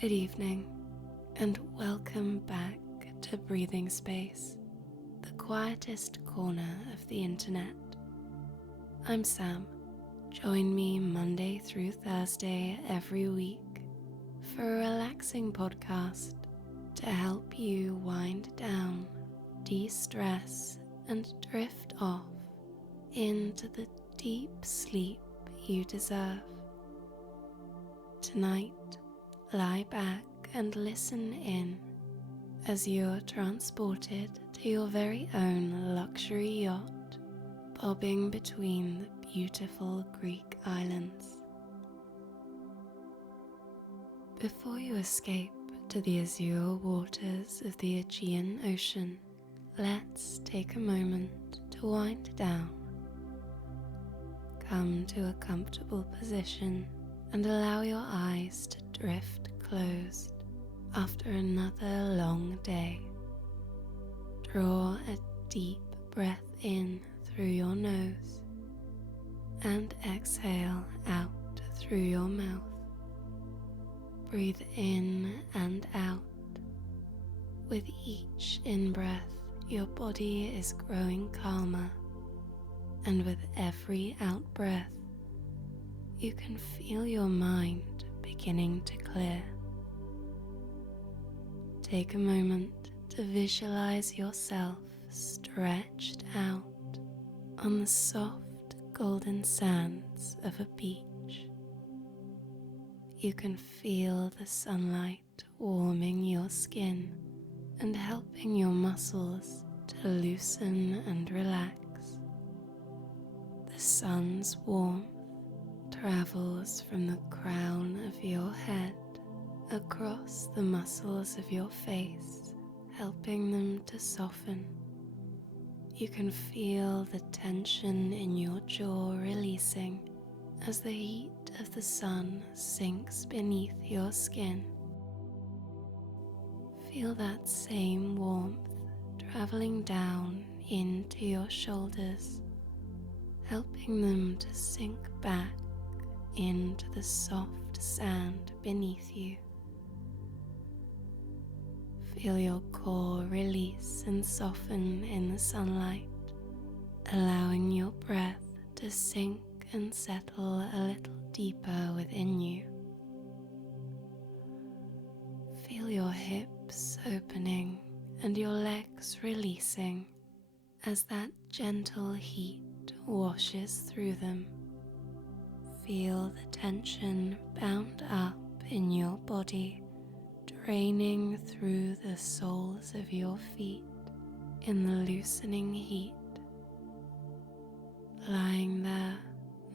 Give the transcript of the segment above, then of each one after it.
Good evening, and welcome back to Breathing Space, the quietest corner of the internet. I'm Sam. Join me Monday through Thursday every week for a relaxing podcast to help you wind down, de-stress, and drift off into the deep sleep you deserve. Tonight, lie back and listen in as you're transported to your very own luxury yacht, bobbing between the beautiful Greek islands. Before you escape to the azure waters of the Aegean Ocean, let's take a moment to wind down. Come to a comfortable position and allow your eyes to drift closed after another long day. Draw a deep breath in through your nose and exhale out through your mouth. Breathe in and out. With each in-breath, your body is growing calmer, and with every out-breath, you can feel your mind beginning to clear. Take a moment to visualize yourself stretched out on the soft golden sands of a beach. You can feel the sunlight warming your skin and helping your muscles to loosen and relax. The sun's warmth travels from the crown of your head across the muscles of your face, helping them to soften. You can feel the tension in your jaw releasing as the heat of the sun sinks beneath your skin. Feel that same warmth traveling down into your shoulders, helping them to sink back into the soft sand beneath you. Feel your core release and soften in the sunlight, allowing your breath to sink and settle a little deeper within you. Feel your hips opening and your legs releasing as that gentle heat washes through them. Feel the tension bound up in your body, draining through the soles of your feet in the loosening heat. Lying there,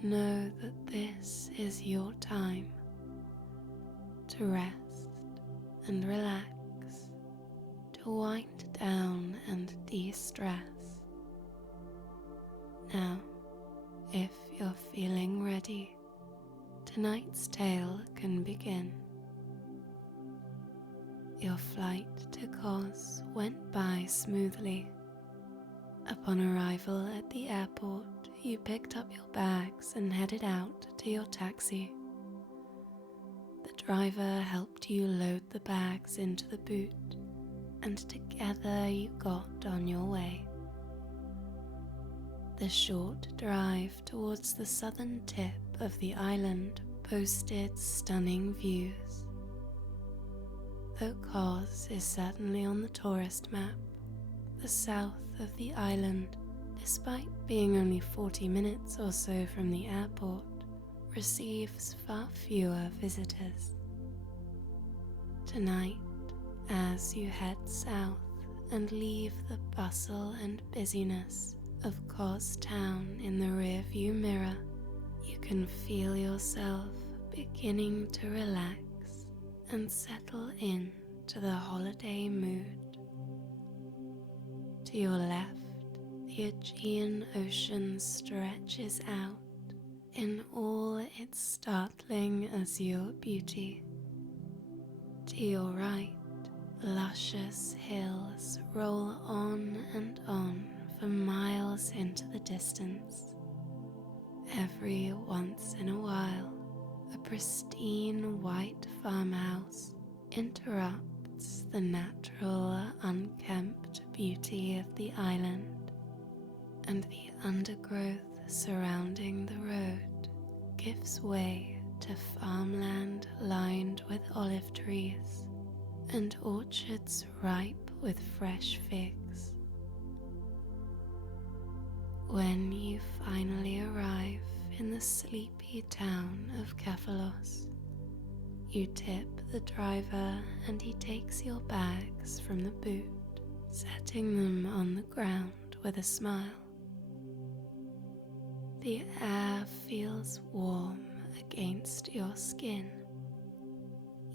know that this is your time to rest and relax, to wind down and de-stress. Now, if you're feeling ready, tonight's tale can begin. Your flight to Kos went by smoothly. Upon arrival at the airport, you picked up your bags and headed out to your taxi. The driver helped you load the bags into the boot, and together you got on your way. The short drive towards the southern tip of the island boasted stunning views. Though Kos is certainly on the tourist map, the south of the island, despite being only 40 minutes or so from the airport, receives far fewer visitors. Tonight, as you head south and leave the bustle and busyness of Kos town in the rearview mirror, you can feel yourself beginning to relax and settle in to the holiday mood. To your left, the Aegean Ocean stretches out in all its startling azure beauty. To your right, luscious hills roll on and on for miles into the distance. Every once in a while, a pristine white farmhouse interrupts the natural, unkempt beauty of the island, and the undergrowth surrounding the road gives way to farmland lined with olive trees and orchards ripe with fresh figs. When you finally arrive in the sleepy town of Cephalos, you tip the driver and he takes your bags from the boot, setting them on the ground with a smile. The air feels warm against your skin,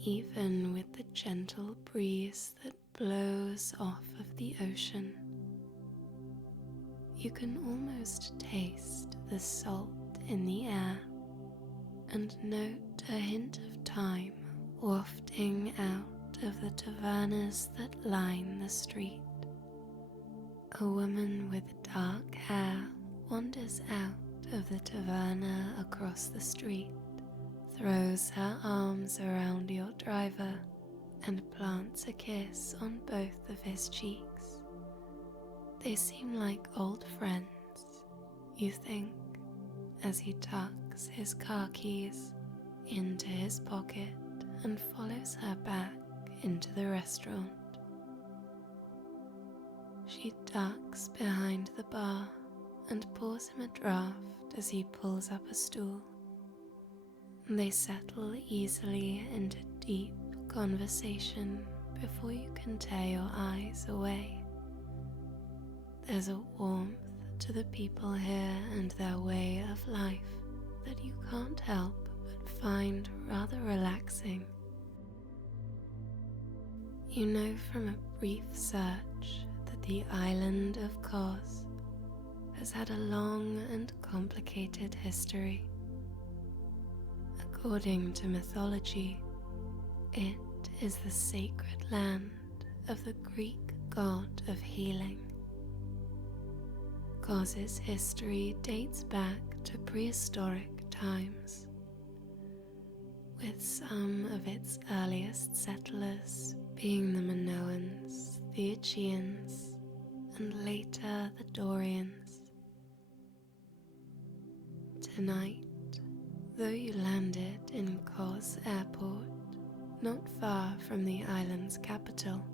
even with the gentle breeze that blows off of the ocean. You can almost taste the salt in the air and note a hint of time wafting out of the tavernas that line the street. A woman with dark hair wanders out of the taverna across the street, throws her arms around your driver, and plants a kiss on both of his cheeks. They seem like old friends, you think, as he tucks his car keys into his pocket and follows her back into the restaurant. She ducks behind the bar and pours him a draft as he pulls up a stool. They settle easily into deep conversation before you can tear your eyes away. There's a warmth to the people here and their way of life that you can't help but find rather relaxing. You know from a brief search that the island of Kos has had a long and complicated history. According to mythology, it is the sacred land of the Greek god of healing. Kos's history dates back to prehistoric times, with some of its earliest settlers being the Minoans, the Aegeans, and later the Dorians. Tonight, though you landed in Kos Airport, not far from the island's capital,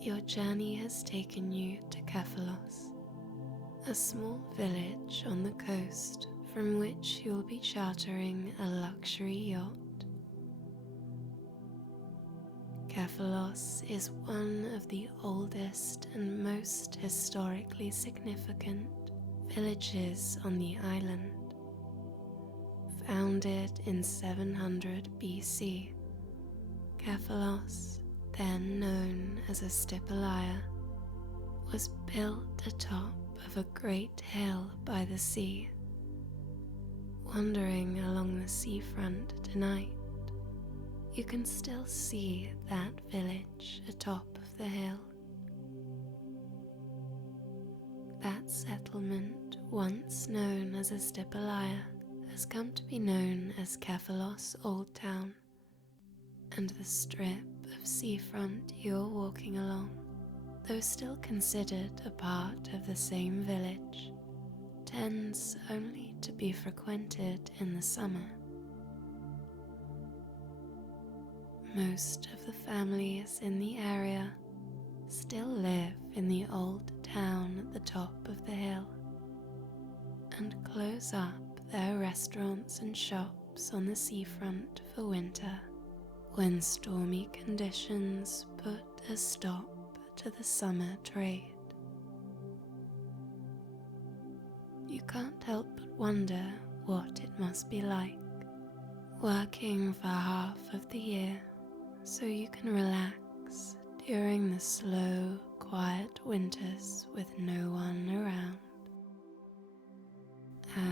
your journey has taken you to Cephalos, a small village on the coast from which you'll be chartering a luxury yacht. Cephalos is one of the oldest and most historically significant villages on the island. Founded in 700 BC, Cephalos, then known as Astypalaia, was built atop of a great hill by the sea. Wandering along the seafront tonight, you can still see that village atop of the hill. That settlement, once known as Astypalaia, has come to be known as Cephalos Old Town, and the strip of seafront you're walking along, though still considered a part of the same village, tends only to be frequented in the summer. Most of the families in the area still live in the old town at the top of the hill and close up their restaurants and shops on the seafront for winter when stormy conditions put a stop to the summer trade. You can't help but wonder what it must be like working for half of the year so you can relax during the slow, quiet winters with no one around.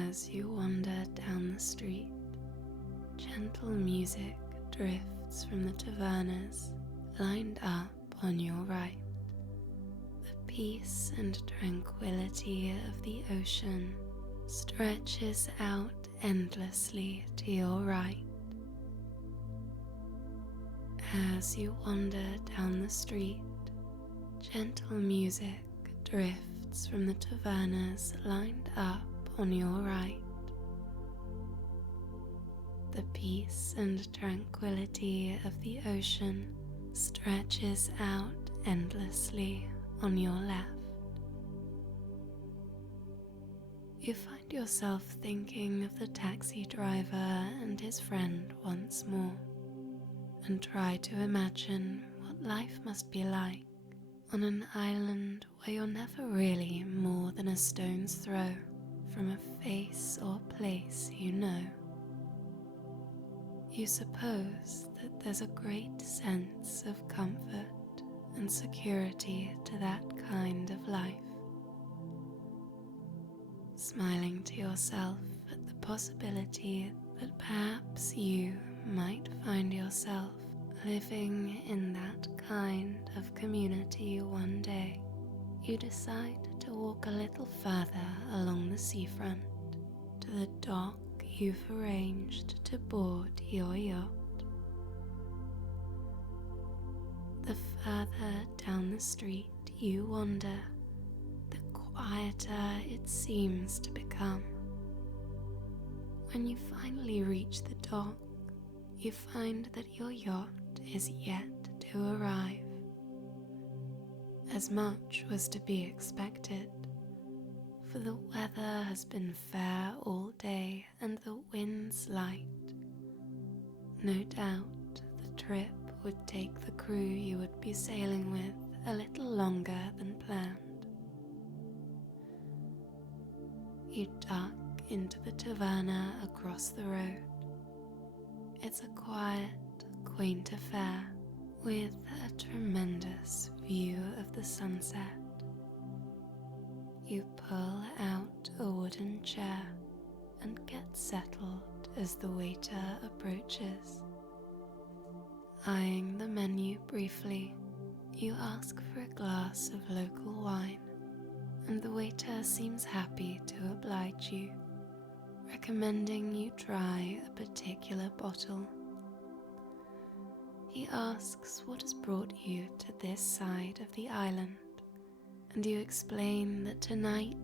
As you wander down the street, gentle music drifts from the tavernas lined up on your right. The peace and tranquility of the ocean stretches out endlessly to your right. As you wander down the street, gentle music drifts from the tavernas lined up on your right. The peace and tranquility of the ocean stretches out endlessly on your left. You find yourself thinking of the taxi driver and his friend once more, and try to imagine what life must be like on an island where you're never really more than a stone's throw from a face or place you know. You suppose that there's a great sense of comfort and security to that kind of life. Smiling to yourself at the possibility that perhaps you might find yourself living in that kind of community one day, you decide to walk a little further along the seafront to the dock you've arranged to board your yacht. The further down the street you wander, the quieter it seems to become. When you finally reach the dock, you find that your yacht is yet to arrive. As much was to be expected, for the weather has been fair all day and the winds light. No doubt the trip would take the crew you would be sailing with a little longer than planned. You duck into the taverna across the road. It's a quiet, quaint affair with a tremendous view of the sunset. You pull out a wooden chair and get settled as the waiter approaches. Eyeing the menu briefly, you ask for a glass of local wine, and the waiter seems happy to oblige you, recommending you try a particular bottle. He asks what has brought you to this side of the island, and you explain that tonight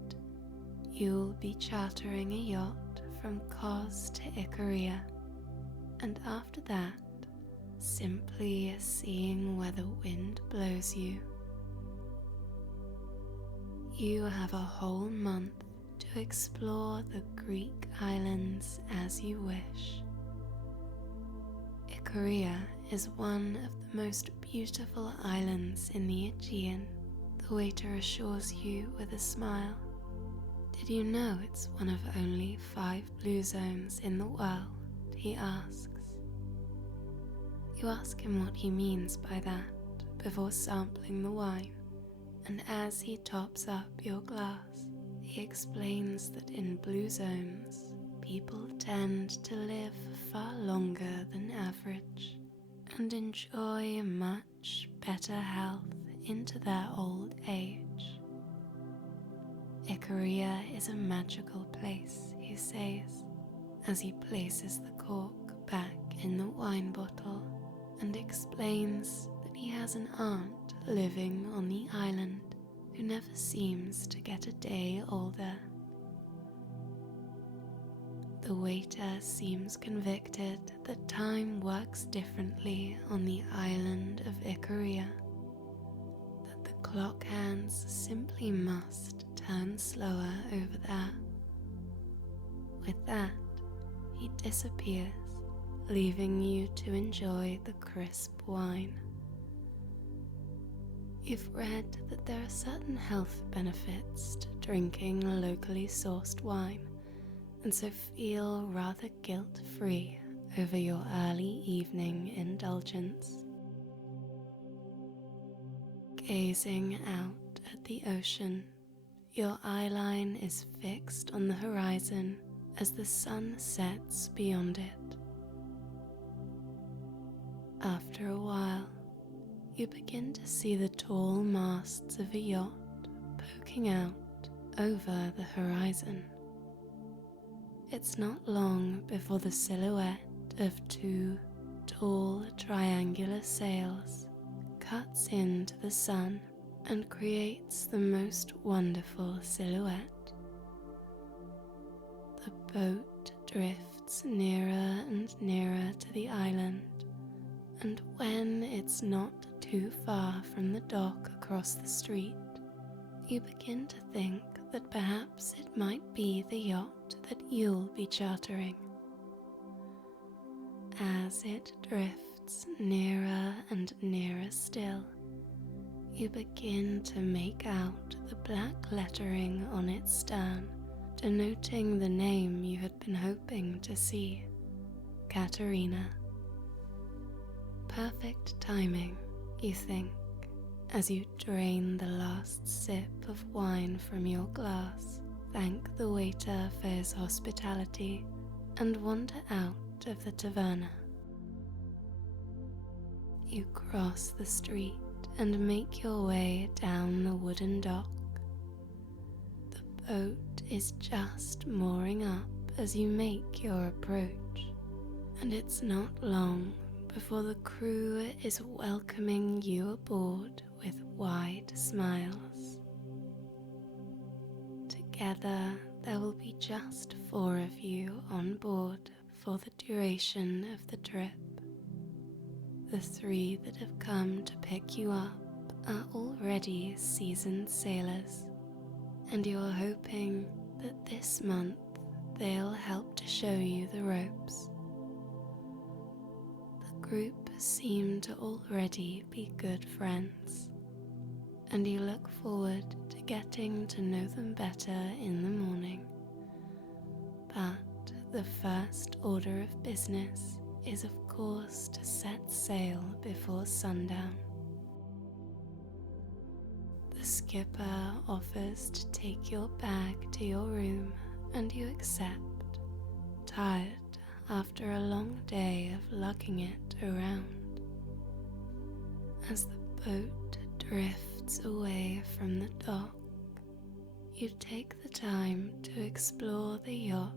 you'll be chartering a yacht from Kos to Ikaria, and after that, simply seeing where the wind blows you. You have a whole month to explore the Greek islands as you wish. Ikaria is one of the most beautiful islands in the Aegean, the waiter assures you with a smile. Did you know it's one of only 5 blue zones in the world? He asks. You ask him what he means by that before sampling the wine, and as he tops up your glass, he explains that in blue zones, people tend to live far longer than average and enjoy much better health into their old age. Ikaria is a magical place, he says, as he places the cork back in the wine bottle and explains that he has an aunt living on the island who never seems to get a day older. The waiter seems convicted that time works differently on the island of Ikaria, that the clock hands simply must turn slower over there. With that, he disappears, leaving you to enjoy the crisp wine. You've read that there are certain health benefits to drinking locally sourced wine, and so feel rather guilt-free over your early evening indulgence. Gazing out at the ocean, your eyeline is fixed on the horizon as the sun sets beyond it. After a while, you begin to see the tall masts of a yacht poking out over the horizon. It's not long before the silhouette of 2 tall triangular sails cuts into the sun and creates the most wonderful silhouette. The boat drifts nearer and nearer to the island, and when it's not too far from the dock across the street, you begin to think that perhaps it might be the yacht that you'll be chartering. As it drifts nearer and nearer still, you begin to make out the black lettering on its stern, denoting the name you had been hoping to see, Katerina. Perfect timing, you think, as you drain the last sip of wine from your glass, thank the waiter for his hospitality, and wander out of the taverna. You cross the street and make your way down the wooden dock. The boat is just mooring up as you make your approach, and it's not long before the crew is welcoming you aboard with wide smiles. Together there will be just 4 of you on board for the duration of the trip. The 3 that have come to pick you up are already seasoned sailors, and you're hoping that this month they'll help to show you the ropes. The group seem to already be good friends, and you look forward to getting to know them better in the morning. But the first order of business is of course to set sail before sundown. The skipper offers to take your bag to your room, and you accept, tired after a long day of lugging it around. As the boat drifts away from the dock, you take the time to explore the yacht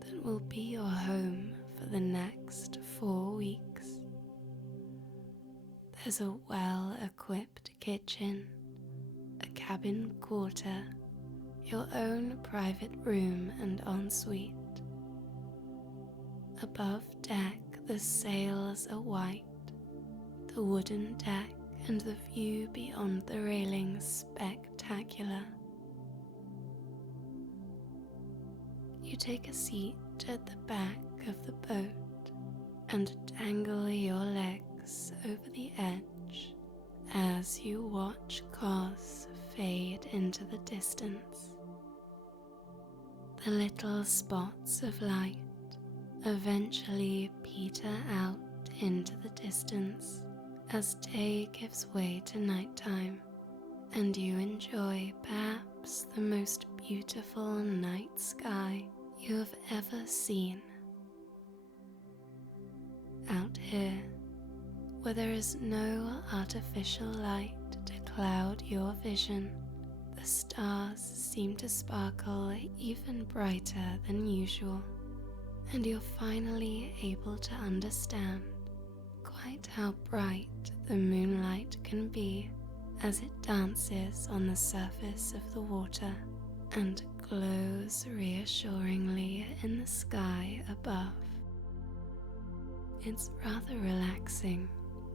that will be your home for the next 4 weeks. There's a well-equipped kitchen, a cabin quarter, your own private room and ensuite. Above deck the sails are white, the wooden deck and the view beyond the railings spectacular. You take a seat at the back of the boat and dangle your legs over the edge as you watch Kos fade into the distance. The little spots of light eventually peter out into the distance as day gives way to nighttime, and you enjoy perhaps the most beautiful night sky you have ever seen. Out here, where there is no artificial light to cloud your vision, the stars seem to sparkle even brighter than usual, and you're finally able to understand quite how bright the moonlight can be as it dances on the surface of the water and glows reassuringly in the sky above. It's rather relaxing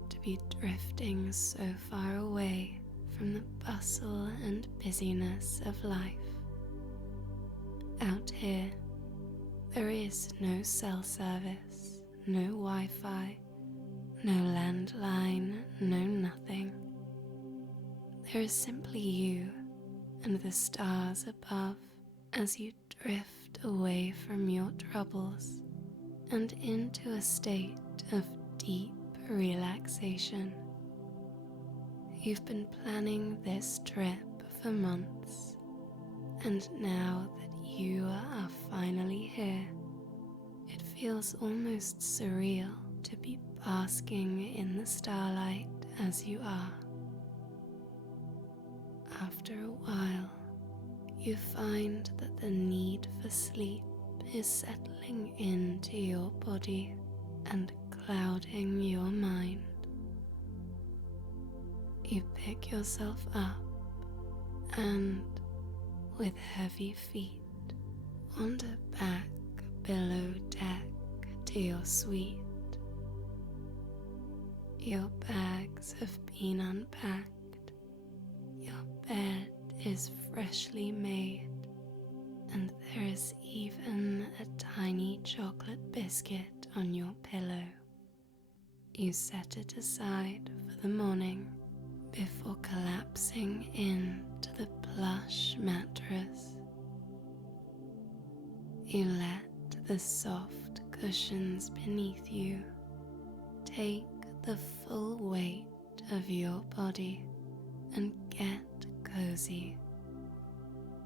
to be drifting so far away from the bustle and busyness of life. Out here, there is no cell service, no Wi-Fi, no landline, no nothing. There is simply you and the stars above as you drift away from your troubles and into a state of deep relaxation. You've been planning this trip for months, and now that you are finally here, it feels almost surreal to be basking in the starlight as you are. After a while, you find that the need for sleep is settling into your body, and clouding your mind. You pick yourself up and, with heavy feet, wander back below deck to your suite. Your bags have been unpacked, your bed is freshly made, and there is even a tiny chocolate biscuit on your pillow. You set it aside for the morning before collapsing into the plush mattress. You let the soft cushions beneath you take the full weight of your body and get cozy.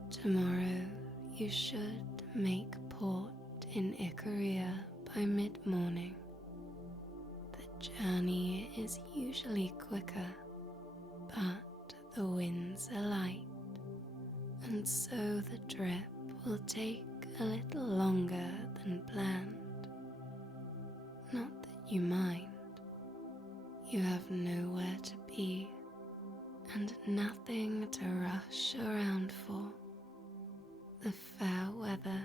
Tomorrow you should make port in Ikaria by mid-morning. The journey is usually quicker, but the winds are light, and so the trip will take a little longer than planned. Not that you mind. You have nowhere to be and nothing to rush around for. The fair weather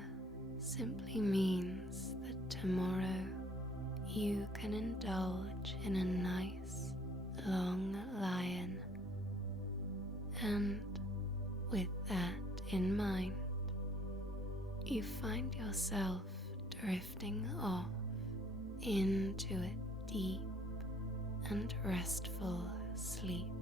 simply means that tomorrow you can indulge in a nice long lie-in. And with that in mind, you find yourself drifting off into a deep and restful sleep.